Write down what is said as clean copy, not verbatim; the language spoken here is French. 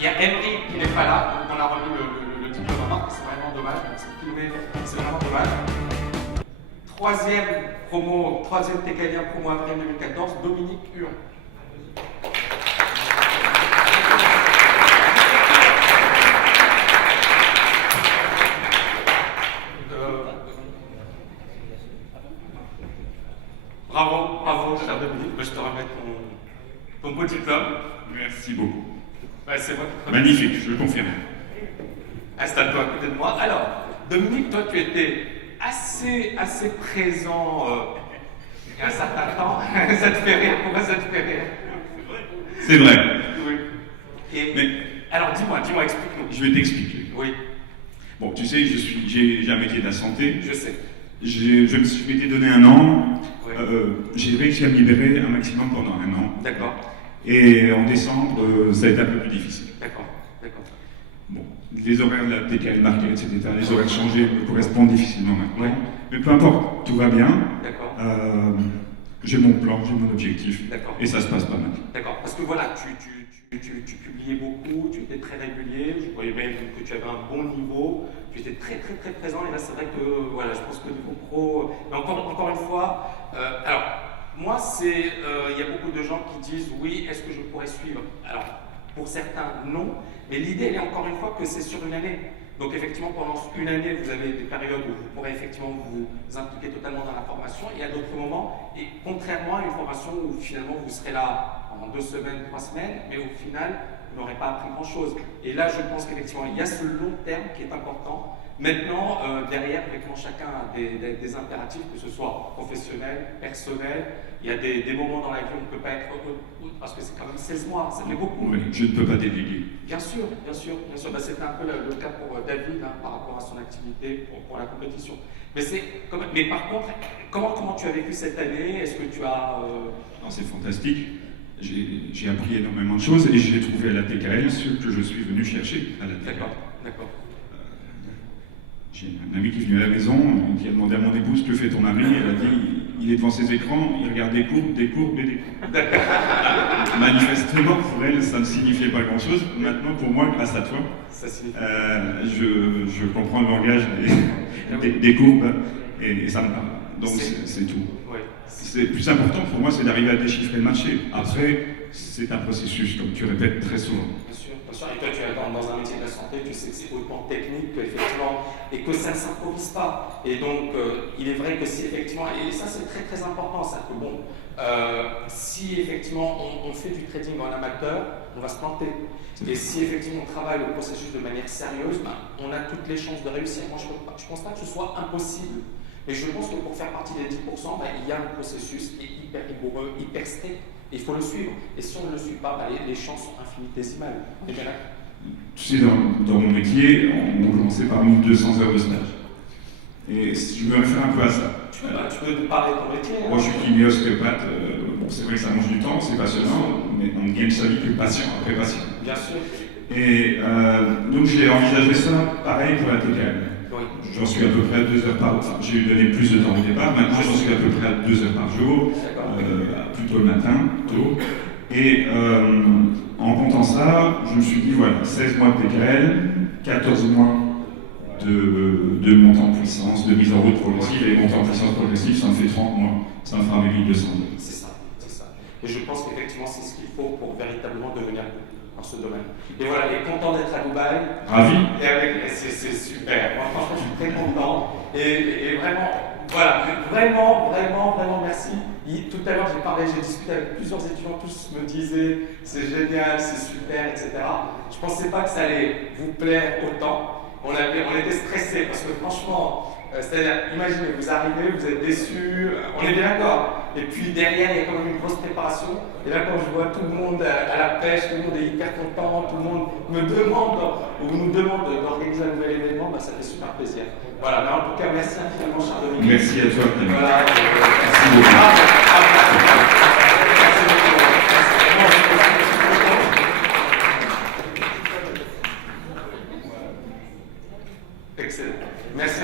Il y a Emery qui n'est pas là, donc on a remis le diplôme à Marc, c'est vraiment dommage, donc c'est vraiment dommage. Troisième TKLien promo avril 2014, Dominique Huon. Bravo, cher Dominique, je te remets ton beau diplôme. Merci beaucoup. Ouais, c'est moi qui te Magnifique, je le confirme. Installe-toi à côté de moi. Alors, Dominique, toi, tu étais assez présent il y a un certain temps. Ça te fait rire. Pourquoi ça te fait rire? C'est vrai. Oui. Mais alors, dis-moi, explique-nous. je vais t'expliquer. Oui. Bon, tu sais, j'ai un métier de la santé. Je sais. Je m'étais donné un an. Oui. J'ai réussi à me libérer un maximum pendant un an. D'accord. Et en décembre, ça a été un peu plus difficile. D'accord. Bon, les horaires de la TKL marqués, etc., les horaires changés me correspondent difficilement maintenant. Oui. Mais peu importe, tout va bien. D'accord. J'ai mon plan, j'ai mon objectif. D'accord. Et ça se passe pas mal. D'accord. Parce que voilà, tu publiais beaucoup, tu étais très régulier, je voyais même que tu avais un bon niveau, tu étais très présent, et là c'est vrai que, voilà, je pense que niveau pro, mais encore une fois, alors, moi il y a beaucoup de gens qui disent, oui, est-ce que je pourrais suivre? Alors, pour certains, non, mais l'idée, elle est encore une fois que c'est sur une année. Donc effectivement, pendant une année, vous avez des périodes où vous pourrez effectivement vous impliquer totalement dans la formation, et à d'autres moments, et contrairement à une formation où finalement vous serez là pendant 2 semaines, 3 semaines, mais au final, vous n'aurez pas appris grand-chose. Et là, je pense qu'effectivement, il y a ce long terme qui est important. Maintenant, derrière, effectivement, chacun a des impératifs, que ce soit professionnel, personnel. Il y a des moments dans la vie où on ne peut pas être heureux, parce que c'est quand même 16 mois, ça fait beaucoup. Oui, je ne peux pas déléguer. Bien sûr. Bah, c'était un peu le cas pour David par rapport à son activité pour la compétition. Mais par contre, comment tu as vécu cette année? Est-ce que tu as... Non, c'est fantastique. J'ai appris énormément de choses et j'ai trouvé à la TKL ce que je suis venu chercher à la TKL. D'accord. J'ai un ami qui est venu à la maison, qui a demandé à mon épouse que fait ton mari. Elle a dit il est devant ses écrans, il regarde des courbes. Manifestement, pour elle, ça ne signifiait pas grand-chose. Maintenant, pour moi, grâce à toi, je comprends le langage des courbes et ça me parle. Donc c'est tout. Ouais. C'est plus important pour moi, c'est d'arriver à déchiffrer le marché. Après, c'est un processus, comme tu répètes très souvent. Bien sûr. Et toi, tu es dans un métier de la santé, tu sais que c'est hautement technique, effectivement, et que ça ne s'improvise pas. Et donc, il est vrai que si effectivement, et ça c'est très important, ça que bon, si effectivement on fait du trading en amateur, on va se planter. Et si effectivement on travaille le processus de manière sérieuse, on a toutes les chances de réussir. Moi, je ne pense pas que ce soit impossible. Mais je pense que pour faire partie des 10%, il y a un processus qui est hyper rigoureux, hyper strict. Il faut le suivre. Et si on ne le suit pas, les chances sont infinitésimales. Et bien là. Tu sais, dans mon métier, on commençait par 1200 heures de stage. Et si je me réfère un peu à ça. Tu peux nous parler de ton métier. Moi, je suis kinéostéopathe. Bon, c'est vrai que ça mange du temps, c'est passionnant, mais on gagne sa vie que patient après patient. Bien sûr. Et donc, j'ai envisagé ça pareil pour la TKL. Oui. J'en suis à peu près à 2 heures par jour. Enfin, j'ai eu donné plus de temps au départ. Maintenant, j'en suis à peu près à 2 heures par jour, plutôt le matin, tôt. Et en comptant ça, je me suis dit, voilà, 16 mois de TKL, 14 mois de montée en puissance, de mise en route progressive, et montée en puissance progressive, ça me fait 30 mois. Ça me fera 1200 euros. C'est ça. Et je pense qu'effectivement, c'est ce qu'il faut pour véritablement devenir dans ce domaine. Et voilà, et content d'être à Dubaï. Ravi. C'est super. Moi, franchement, je suis très content. Et vraiment, voilà, vraiment merci. Tout à l'heure, j'ai discuté avec plusieurs étudiants, tous me disaient c'est génial, c'est super, etc. Je ne pensais pas que ça allait vous plaire autant. On était stressés parce que franchement, c'est-à-dire, imaginez, vous arrivez, vous êtes déçus, on est bien d'accord. Et puis derrière, il y a quand même une grosse préparation. Et là, quand je vois tout le monde à la pêche, tout le monde est hyper content, tout le monde nous demande d'organiser un nouvel événement, ça fait super plaisir. Voilà, mais en tout cas, merci infiniment, cher Dominique. Merci à toi. Voilà, merci beaucoup. Excellent. Merci